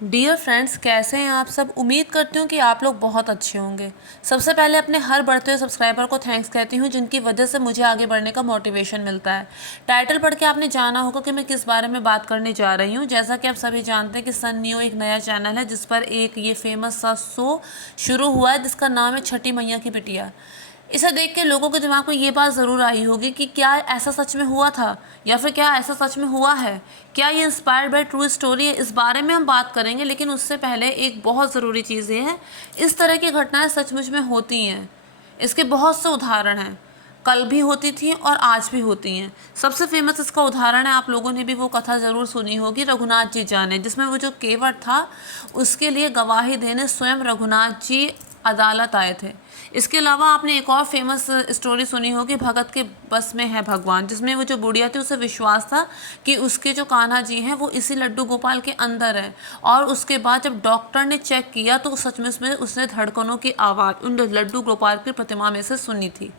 Dear friends, कैसे हैं आप सब। उम्मीद करती हूँ कि आप लोग बहुत अच्छे होंगे। सबसे पहले अपने हर बढ़ते हुए सब्सक्राइबर को थैंक्स कहती हूँ, जिनकी वजह से मुझे आगे बढ़ने का मोटिवेशन मिलता है। टाइटल पढ़ के आपने जाना होगा कि मैं किस बारे में बात करने जा रही हूँ। जैसा कि आप सभी जानते हैं कि सन न्यू एक नया चैनल है जिस पर एक ये फेमस सा शो शुरू हुआ है जिसका नाम है छठी मैया की बिटिया। इसे देख के लोगों के दिमाग में ये बात ज़रूर आई होगी कि क्या ऐसा सच में हुआ था या फिर क्या ऐसा सच में हुआ है, क्या ये इंस्पायर्ड बाय ट्रू स्टोरी है। इस बारे में हम बात करेंगे, लेकिन उससे पहले एक बहुत ज़रूरी चीज़ ये है, इस तरह की घटनाएं सचमुच में होती हैं। इसके बहुत से उदाहरण हैं, कल भी होती थी और आज भी होती हैं। सबसे फेमस इसका उदाहरण है, आप लोगों ने भी वो कथा ज़रूर सुनी होगी, रघुनाथ जी जाने, जिसमें वो जो केवट था उसके लिए गवाही देने स्वयं रघुनाथ जी अदालत आए थे। इसके अलावा आपने एक और फेमस स्टोरी सुनी होगी, भगत के बस में है भगवान, जिसमें वो जो बुढ़िया थी उसे विश्वास था कि उसके जो कान्हा जी हैं वो इसी लड्डू गोपाल के अंदर है। और उसके बाद जब डॉक्टर ने चेक किया तो सच में उसने धड़कनों की आवाज़ उन लड्डू गोपाल की प्रतिमा में से सुनी थी।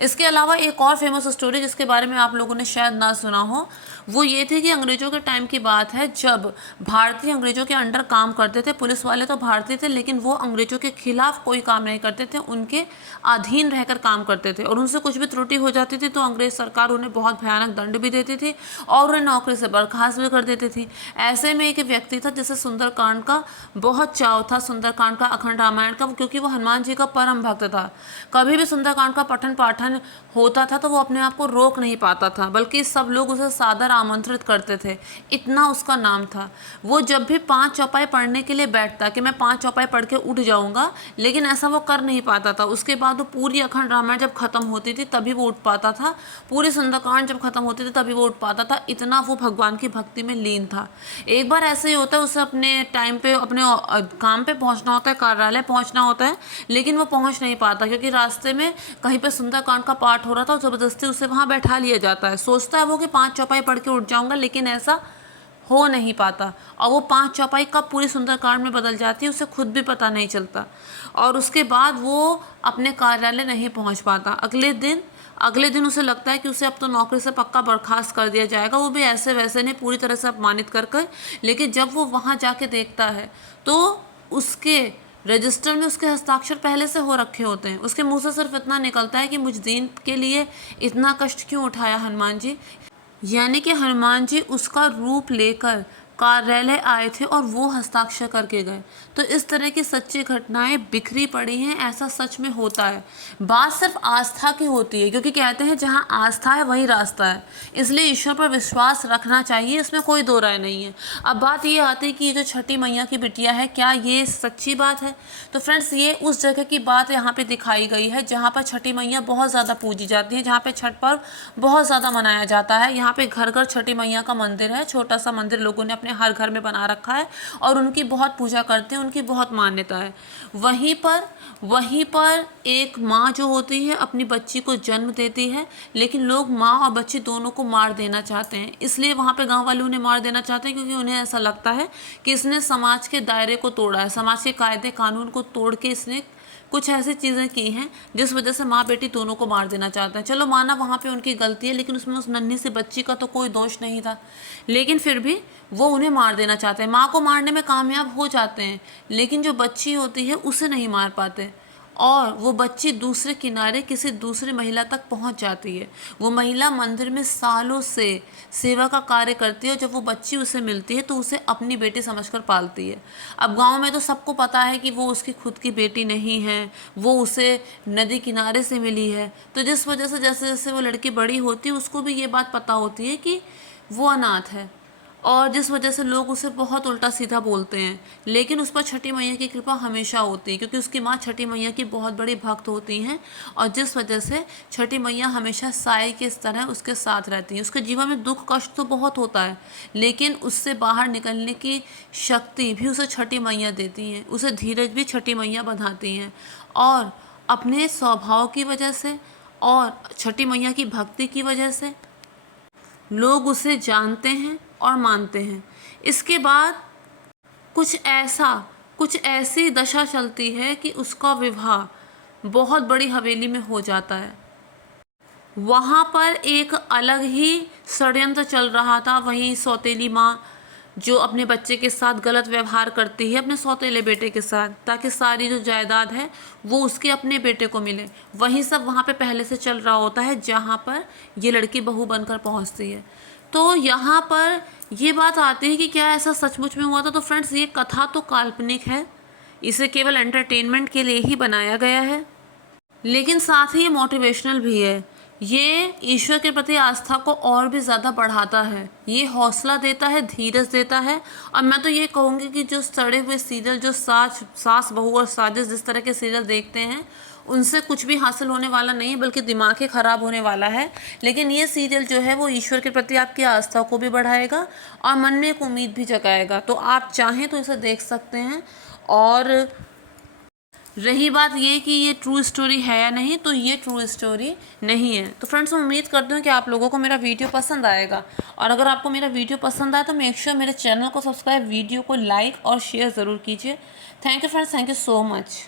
इसके अलावा एक और फेमस स्टोरी जिसके बारे में आप लोगों ने शायद ना सुना हो, वो ये थी कि अंग्रेज़ों के टाइम की बात है, जब भारतीय अंग्रेज़ों के अंडर काम करते थे। पुलिस वाले तो भारतीय थे, लेकिन वो अंग्रेज़ों के खिलाफ कोई काम नहीं करते थे, उनके अधीन रहकर काम करते थे। और उनसे कुछ भी त्रुटि हो जाती थी तो अंग्रेज़ सरकार उन्हें बहुत भयानक दंड भी देती थी और उन्हें नौकरी से बर्खास्त भी कर देती थी। ऐसे में एक व्यक्ति था जिसे सुंदरकांड का बहुत चाव था, सुंदरकांड का, अखंड रामायण का, क्योंकि वो हनुमान जी का परम भक्त था। कभी भी सुंदरकांड का पठन पाठन होता था तो वो अपने आप को रोक नहीं पाता था, बल्कि सब लोग उसे सादर आमंत्रित करते थे, इतना उसका नाम था। वो जब भी 5 चौपाई पढ़ने के लिए बैठता कि मैं 5 चौपाई पढ़ के उठ जाऊंगा, लेकिन ऐसा वो कर नहीं पाता था। उसके बाद वो पूरी अखंड रामायण जब खत्म होती थी तभी वो उठ पाता था, पूरी सुंदरकांड जब खत्म होती थी तभी वो उठ पाता था, इतना वो भगवान की भक्ति में लीन था। एक बार ऐसे ही होता है, उसे अपने टाइम पे अपने काम पे पहुंचना होता है, कार्यालय पहुंचना होता है, लेकिन वो पहुंच नहीं पाता क्योंकि रास्ते में कहीं पे सुंदरकांड का पाठ हो रहा था और ज़बरदस्ती उसे वहाँ बैठा लिया जाता है। सोचता है वो कि 5 चौपाई पढ़ के उठ जाऊंगा, लेकिन ऐसा हो नहीं पाता और वो 5 चौपाई कब पूरी सुंदरकांड में बदल जाती है उसे खुद भी पता नहीं चलता। और उसके बाद वो अपने कार्यालय नहीं पहुंच पाता। अगले दिन उसे लगता है कि उसे अब तो नौकरी से पक्का बर्खास्त कर दिया जाएगा, वो भी ऐसे वैसे नहीं, पूरी तरह से अपमानित कर कर। लेकिन जब वो वहाँ जाके देखता है तो उसके रजिस्टर में उसके हस्ताक्षर पहले से हो रखे होते हैं। उसके मुंह से सिर्फ इतना निकलता है कि मुझ दीन के लिए इतना कष्ट क्यों उठाया हनुमान जी। यानी कि हनुमान जी उसका रूप लेकर कार्यालय आए थे और वो हस्ताक्षर करके गए। तो इस तरह की सच्ची घटनाएं बिखरी पड़ी हैं, ऐसा सच में होता है। बात सिर्फ आस्था की होती है, क्योंकि कहते हैं जहाँ आस्था है वही रास्ता है, इसलिए ईश्वर पर विश्वास रखना चाहिए, इसमें कोई दो राय नहीं है। अब बात ये आती है कि ये जो छठी मैया की बिटिया है, क्या ये सच्ची बात है। तो फ्रेंड्स, ये उस जगह की बात यहाँ पे दिखाई गई है जहाँ पर छठी मैया बहुत ज़्यादा पूजी जाती है, जहाँ पे छठ पर्व बहुत ज़्यादा मनाया जाता है। यहाँ पे घर घर छठी मैया का मंदिर है, छोटा सा मंदिर लोगों ने अपने हर घर में बना रखा है और उनकी बहुत पूजा करते हैं, उनकी बहुत मान्यता है। वहीं पर एक माँ जो होती है अपनी बच्ची को जन्म देती है, लेकिन लोग माँ और बच्ची दोनों को मार देना चाहते हैं। इसलिए वहाँ पे गांव वाले उन्हें मार देना चाहते हैं, क्योंकि उन्हें ऐसा लगता है कि इसने समाज के दायरे को तोड़ा है, समाज के कायदे कानून को तोड़ के इसने कुछ ऐसी चीज़ें की हैं जिस वजह से माँ बेटी दोनों को मार देना चाहते हैं। चलो माना वहाँ पे उनकी गलती है, लेकिन उसमें उस नन्ही सी बच्ची का तो कोई दोष नहीं था, लेकिन फिर भी वो उन्हें मार देना चाहते हैं। माँ को मारने में कामयाब हो जाते हैं, लेकिन जो बच्ची होती है उसे नहीं मार पाते और वो बच्ची दूसरे किनारे किसी दूसरी महिला तक पहुंच जाती है। वो महिला मंदिर में सालों से सेवा का कार्य करती है और जब वो बच्ची उसे मिलती है तो उसे अपनी बेटी समझकर पालती है। अब गांव में तो सबको पता है कि वो उसकी खुद की बेटी नहीं है, वो उसे नदी किनारे से मिली है। तो जिस वजह से जैसे जैसे वो लड़की बड़ी होती है उसको भी ये बात पता होती है कि वो अनाथ है, और जिस वजह से लोग उसे बहुत उल्टा सीधा बोलते हैं। लेकिन उस पर छठी मैया की कृपा हमेशा होती है, क्योंकि उसकी माँ छठी मैया की बहुत बड़ी भक्त होती हैं और जिस वजह से छठी मैया हमेशा साए के तरह उसके साथ रहती है। उसके जीवन में दुख कष्ट तो बहुत होता है, लेकिन उससे बाहर निकलने की शक्ति भी उसे छठी मैया देती हैं, उसे धीरज भी छठी मैया बंधाती हैं। और अपने स्वभाव की वजह से और छठी मैया की भक्ति की वजह से लोग उसे जानते हैं और मानते हैं। इसके बाद कुछ ऐसी दशा चलती है कि उसका विवाह बहुत बड़ी हवेली में हो जाता है। वहाँ पर एक अलग ही षड्यंत्र चल रहा था। वहीं सौतेली माँ जो अपने बच्चे के साथ गलत व्यवहार करती है अपने सौतेले बेटे के साथ, ताकि सारी जो जायदाद है वो उसके अपने बेटे को मिले। वही सब वहाँ पे पहले से चल रहा होता है जहाँ पर ये लड़की बहू बनकर पहुँचती है। तो यहाँ पर ये बात आती है कि क्या ऐसा सचमुच में हुआ था। तो फ्रेंड्स, ये कथा तो काल्पनिक है, इसे केवल एंटरटेनमेंट के लिए ही बनाया गया है, लेकिन साथ ही ये मोटिवेशनल भी है। ये ईश्वर के प्रति आस्था को और भी ज़्यादा बढ़ाता है, ये हौसला देता है, धीरज देता है। और मैं तो ये कहूँगी कि जो सड़े हुए सीरियल, जो सास बहू और साजिश जिस तरह के सीरियल देखते हैं, उनसे कुछ भी हासिल होने वाला नहीं है, बल्कि दिमाग ही ख़राब होने वाला है। लेकिन ये सीरियल जो है वो ईश्वर के प्रति आपकी आस्था को भी बढ़ाएगा और मन में एक उम्मीद भी जगाएगा। तो आप चाहें तो इसे देख सकते हैं। और रही बात ये कि ये ट्रू स्टोरी है या नहीं, तो ये ट्रू स्टोरी नहीं है। तो फ्रेंड्स, मैं उम्मीद करती हूँ कि आप लोगों को मेरा वीडियो पसंद आएगा। और अगर आपको मेरा वीडियो पसंद आए तो मेक श्योर मेरे चैनल को सब्सक्राइब, वीडियो को लाइक और शेयर ज़रूर कीजिए। Thank you friends, thank you so much.